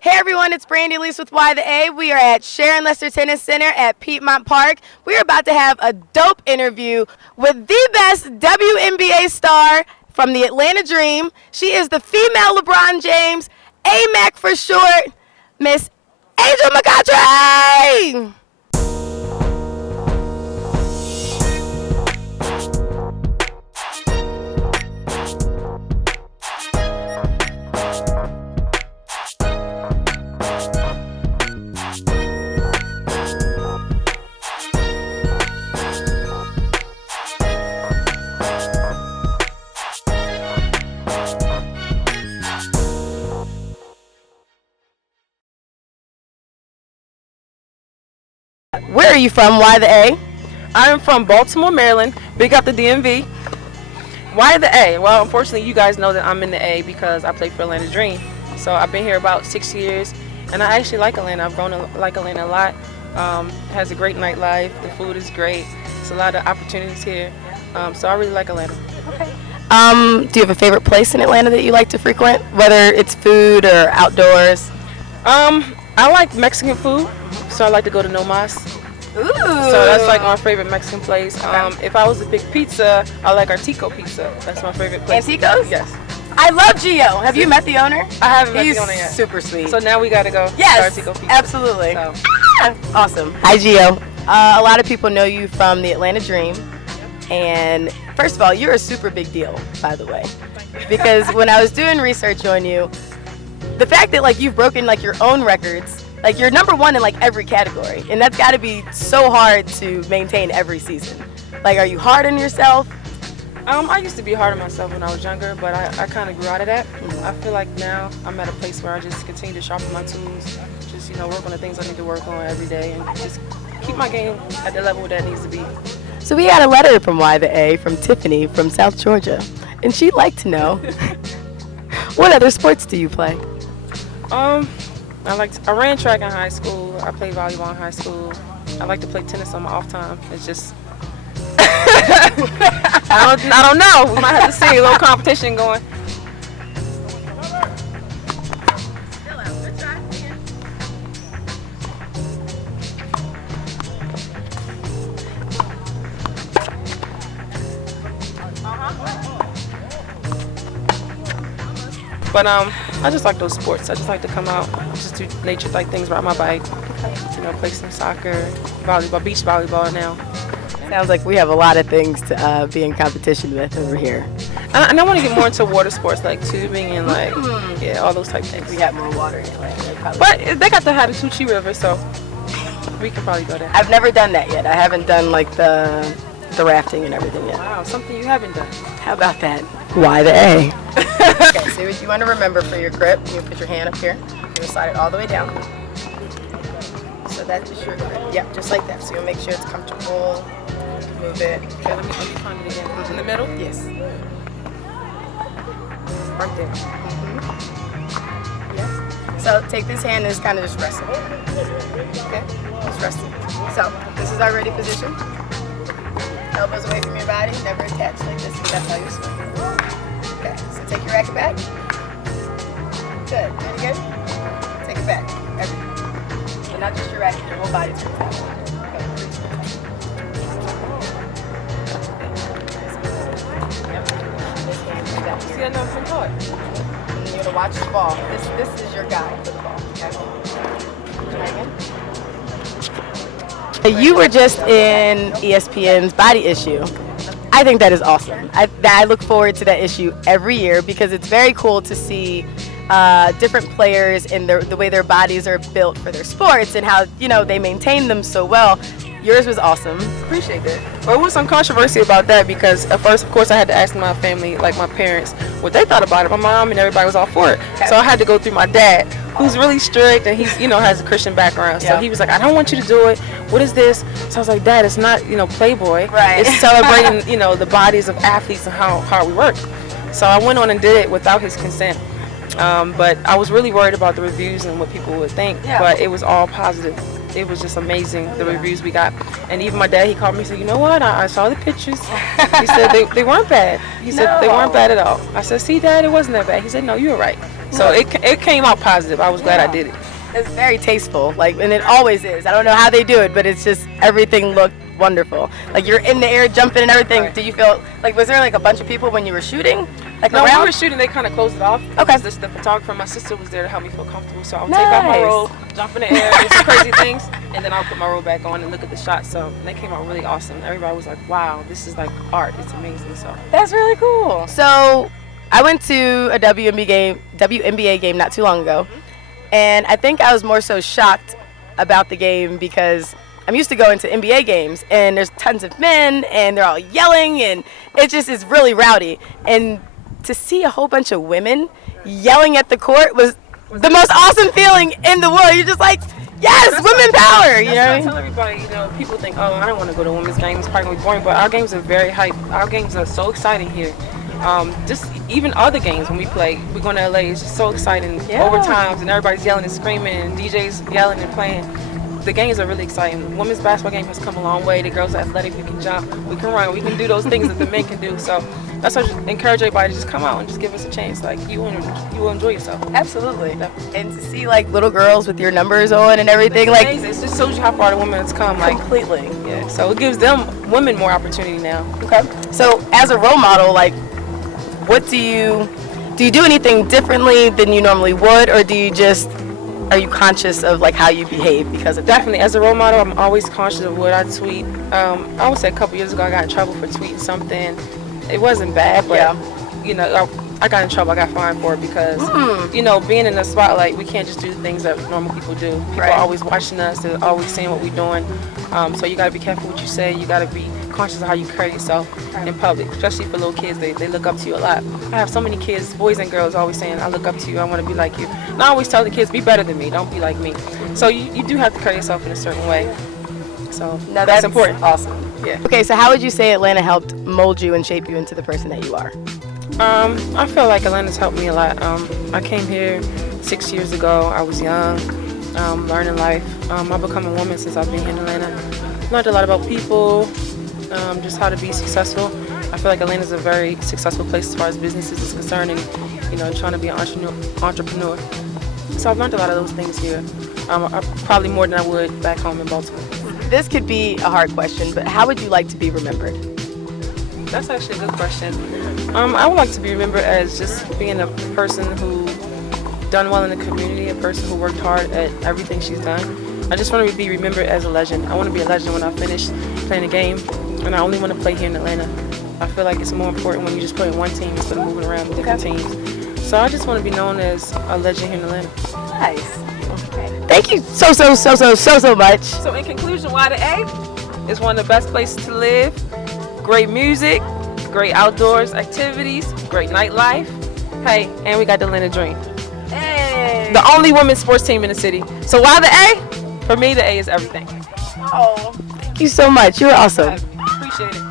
Hey everyone, it's Brande Elise with WhyTheA. We are at Sharon Lester Tennis Center at Piedmont Park. We are about to have a dope interview with the best WNBA star from the Atlanta Dream. She is the female LeBron James, AMAC for short, Miss Angel McCoughtry! Where are you from, WhyTheA? I'm from Baltimore, Maryland. Big up the DMV. Why the A? Well, unfortunately, you guys know that I'm in the A because I play for Atlanta Dream. So I've been here about 6 years, and I actually like Atlanta. I've grown to like Atlanta a lot. It has a great nightlife. The food is great. There's a lot of opportunities here. So I really like Atlanta. Okay. Do you have a favorite place in Atlanta that you like to frequent, whether it's food or outdoors? I like Mexican food, so I like to go to No Mas. Ooh. So that's like my favorite Mexican place. If I was to pick pizza, I like Artico Pizza. That's my favorite place. Antico's? Yes. I love Gio. Have you met the owner? I haven't met He's the owner yet. super sweet. So now we gotta go yes, to Artico Pizza. absolutely. So. Awesome. Hi, Gio. A lot of people know you from the Atlanta Dream. And first of all, you're a super big deal, by the way. Because when I was doing research on you, the fact that like you've broken like your own records, like you're number one in like every category, and that's got to be so hard to maintain every season. Like, are you hard on yourself? I used to be hard on myself when I was younger, but I kind of grew out of that. I feel like now I'm at a place where I just continue to sharpen my tools, just work on the things I need to work on every day, and just keep my game at the level that it needs to be. So we got a letter from WhyTheA from Tiffany from South Georgia, and she'd like to know, what other sports do you play? I ran track in high school. I played volleyball in high school. I like to play tennis on my off time. It's just I don't know. We might have to see a little competition going. But I just like those sports. I just like to come out, just do nature like things, ride my bike, play some soccer, volleyball, beach volleyball now. Sounds like we have a lot of things to be in competition with over here. And I want to get more into water sports like tubing and all those type things. We have more water in Atlanta. But they got the Chattahoochee River, so we can probably go there. I've never done that yet. I haven't done like the rafting and everything yet. Wow, something you haven't done. How about that? WhyTheA? Okay, so what you want to remember for your grip, you put your hand up here. You're going to slide it all the way down. So that's just your grip. Yep, just like that. So you'll make sure it's comfortable. Move it. Okay, let me find it again. In the middle? Yes. Right there. Yep. So take this hand and just kind of just rest it. Okay? Just rest it. So this is our ready position. Elbows away from your body, never attached like this, because that's how you swing. Okay, so take your racket back. Good. Really good? Take it back. Everything. So not just your racket, your whole body turns out. Okay. Yep. This hand is down here. See, I know from heart. And you're going to watch the ball. This is your guide for the ball. Okay? Try again. You were just in ESPN's Body Issue. I think that is awesome. I look forward to that issue every year because it's very cool to see different players and the way their bodies are built for their sports and how they maintain them so well. Yours was awesome. Appreciate that. Well, there was some controversy about that because at first, of course, I had to ask my family, like my parents, what they thought about it. My mom and everybody was all for it. Okay. So I had to go through my dad, who's really strict and he's, has a Christian background. So he was like, I don't want you to do it. What is this? So I was like, Dad, it's not, Playboy. Right. It's celebrating, the bodies of athletes and how hard we work. So I went on and did it without his consent. But I was really worried about the reviews and what people would think. Yeah. But it was all positive. It was just amazing, the reviews we got. And even my dad, he called me and said, you know what, I saw the pictures. He said they weren't bad. He said they weren't bad at all. I said, see, Dad, it wasn't that bad. He said, no, you were right. So it came out positive. I was glad I did it. It's very tasteful, and it always is. I don't know how they do it, but it's just everything looked wonderful. Like you're in the air jumping and everything. Right. Do you feel was there a bunch of people when you were shooting? No, around? when we were shooting, they kind of closed it off. Okay. The photographer, my sister, was there to help me feel comfortable. So I'll Nice. take off my robe, jump in the air, do some crazy things, and then I'll put my robe back on and look at the shots. So they came out really awesome. Everybody was like, "Wow, this is like art. It's amazing." So That's really cool. So I went to a WNBA game not too long ago, and I think I was more so shocked about the game because I'm used to going to NBA games and there's tons of men and they're all yelling and it just is really rowdy. And to see a whole bunch of women yelling at the court was the most awesome feeling in the world. You're just like, yes, women power. You know what I I tell everybody, people think, oh, I don't want to go to women's games. It's probably going to be boring. But our games are very hype. Our games are so exciting here. Just even other games when we play, we go to LA, it's just so exciting. Yeah. Overtimes and everybody's yelling and screaming and DJs yelling and playing. The games are really exciting. Women's basketball game has come a long way. The girls are athletic, we can jump, we can run, we can do those things that the men can do. So that's why I just encourage everybody to just come out and just give us a chance. You will enjoy yourself. Absolutely. And to see little girls with your numbers on and everything, It's amazing. It just shows you how far the women has come. Completely. Yeah. So it gives women more opportunity now. Okay. So as a role model, what do you do anything differently than you normally would, or are you conscious of how you behave because of that? Definitely, as a role model, I'm always conscious of what I tweet. I would say a couple years ago I got in trouble for tweeting something. It wasn't bad, but I got in trouble. I got fined for it because being in the spotlight, we can't just do things that normal people do. People are always watching us. They're always seeing what we're doing. So you got to be careful what you say. You got to be conscious of how you carry yourself in public, especially for little kids. They look up to you a lot. I have so many kids, boys and girls, always saying, I look up to you, I want to be like you. And I always tell the kids, be better than me, don't be like me. So you do have to carry yourself in a certain way. So that's important. Awesome. Yeah. Okay, so how would you say Atlanta helped mold you and shape you into the person that you are? I feel like Atlanta's helped me a lot. I came here 6 years ago. I was young, learning life. I've become a woman since I've been here in Atlanta. Learned a lot about people, just how to be successful. I feel like Atlanta's a very successful place as far as businesses is concerned and, trying to be an entrepreneur. So I've learned a lot of those things here, probably more than I would back home in Baltimore. This could be a hard question, but how would you like to be remembered? That's actually a good question. I would like to be remembered as just being a person who done well in the community, a person who worked hard at everything she's done. I just want to be remembered as a legend. I want to be a legend when I finish playing the game, and I only want to play here in Atlanta. I feel like it's more important when you just play in one team instead of moving around different teams. So I just want to be known as a legend here in Atlanta. Nice. Okay. Thank you so much. So in conclusion, WhyTheA is one of the best places to live. Great music, great outdoors activities, great nightlife. Hey, and we got the Atlanta Dream. Hey. The only women's sports team in the city. So WhyTheA, for me, the A is everything. Oh, thank you so much. You're awesome. I appreciate it.